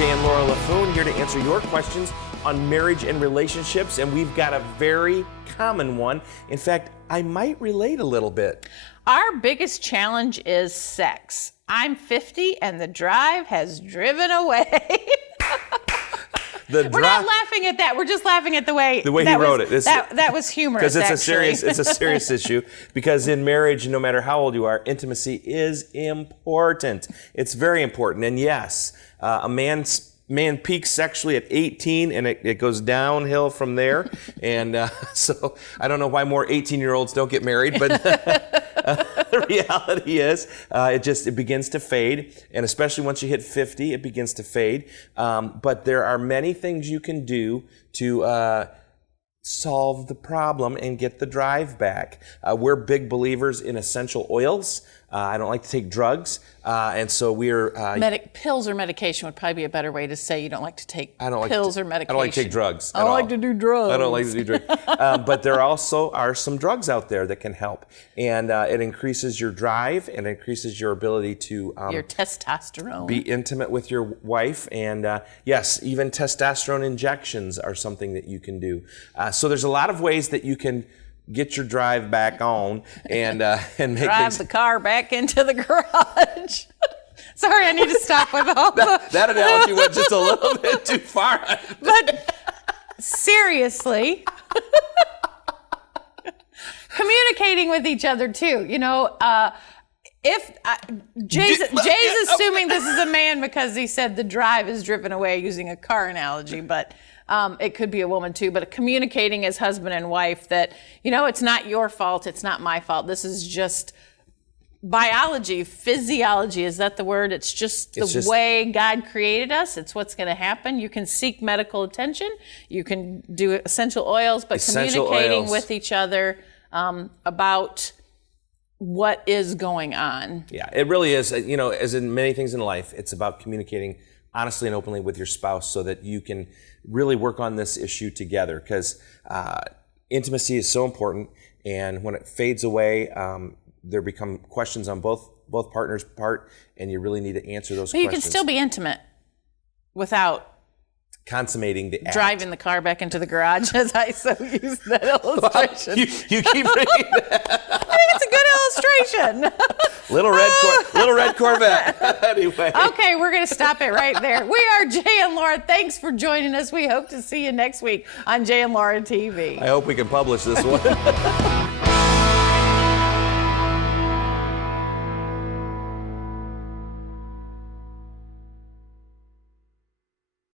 Jay and Laura LaFoon here to answer your questions on marriage and relationships, and we've got a very common one. In fact, I might relate a little bit. Our biggest challenge is sex. I'm 50 and the drive has driven away. We're not laughing at that. We're just laughing at the way he wrote it. That was humorous. Because it's a serious issue. Because in marriage, no matter how old you are, intimacy is important. It's very important. And yes, a man peaks sexually at 18, and it goes downhill from there. And so I don't know why more 18-year-olds don't get married, but the reality is it begins to fade. And especially once you hit 50, it begins to fade. But there are many things you can do to solve the problem and get the drive back. We're big believers in essential oils. I don't like to take drugs, and so we're... pills or medication would probably be a better way to say you don't like to take pills or medication. I don't like to take drugs. I don't like to do drugs. I don't like to do drugs. But there also are some drugs out there that can help, and it increases your drive and increases your ability to... your testosterone. Be intimate with your wife, and yes, even testosterone injections are something that you can do. So there's a lot of ways that you can get your drive back on and make drive the car back into the garage. Sorry, I need to stop with all that analogy went just a little bit too far. But seriously, communicating with each other too. You know, if Jay's assuming this is a man because he said the drive is driven away using a car analogy, but. It could be a woman too, but communicating as husband and wife that, you know, it's not your fault, it's not my fault. This is just biology, physiology, is that the word? It's just the way God created us. It's what's going to happen. You can seek medical attention. You can do essential oils, but communicating with each other about what is going on. Yeah, it really is. You know, as in many things in life, it's about communicating honestly and openly with your spouse so that you can really work on this issue together, because intimacy is so important, and when it fades away, there become questions on both partners' part, and you really need to answer those questions. You can still be intimate without consummating the act. Driving the car back into the garage, as I so used that illustration. You keep reading that. I think it's a good illustration. Little red Corvette. Anyway. Okay, we're going to stop it right there. We are Jay and Laura. Thanks for joining us. We hope to see you next week on Jay and Laura TV. I hope we can publish this one.